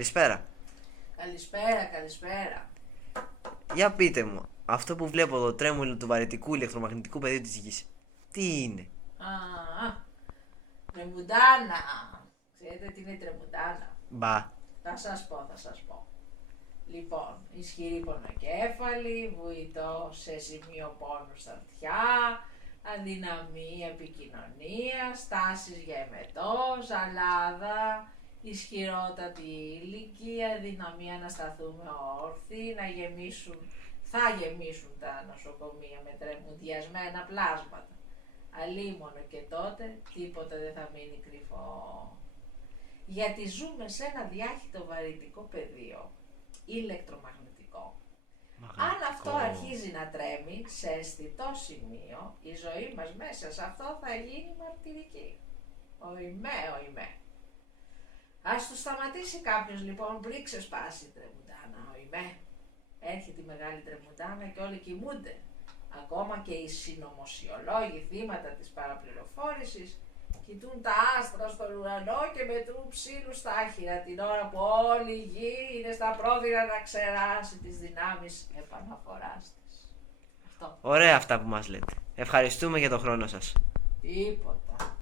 Καλησπέρα. Καλησπέρα. Για πείτε μου, αυτό που βλέπω εδώ, τρέμουλο του βαρυτικού ηλεκτρομαγνητικού πεδίου της Γης, τι είναι? Τρεμουντάνα. Ξέρετε τι είναι η τρεμουντάνα? Μπα. Θα σας πω. Λοιπόν, ισχυρή πονοκέφαλη, βουητό σε σημείο πόνου στα αυτιά, αδυναμία επικοινωνία, στάσεις για εμετό, ζαλάδα, ισχυρότατη ήλικη, αδυναμία να σταθούμε όρθιοι, θα γεμίσουν τα νοσοκομεία με τρεμουδιασμένα πλάσματα. Αλίμονο και τότε τίποτα δεν θα μείνει κρυφό. Γιατί ζούμε σε ένα διάχυτο βαρυτικό πεδίο, ηλεκτρομαγνητικό. Αν αυτό αρχίζει να τρέμει σε αισθητό σημείο, η ζωή μας μέσα σε αυτό θα γίνει μαρτυρική. Οημέ. Ας του σταματήσει κάποιος λοιπόν πριν ξεσπάσει η τρεμουντάνα. Οημέ. Έρχεται η μεγάλη τρεμουντάνα και όλοι κοιμούνται. Ακόμα και οι συνωμοσιολόγοι θύματα της παραπληροφόρησης κοιτούν τα άστρα στον ουρανό και μετρούν ψήλους στα άχυρα την ώρα που όλη η γη είναι στα πρόθυρα να ξεράσει τις δυνάμεις επαναφοράς της. Αυτό. Ωραία αυτά που μας λέτε. Ευχαριστούμε για τον χρόνο σας. Τίποτα.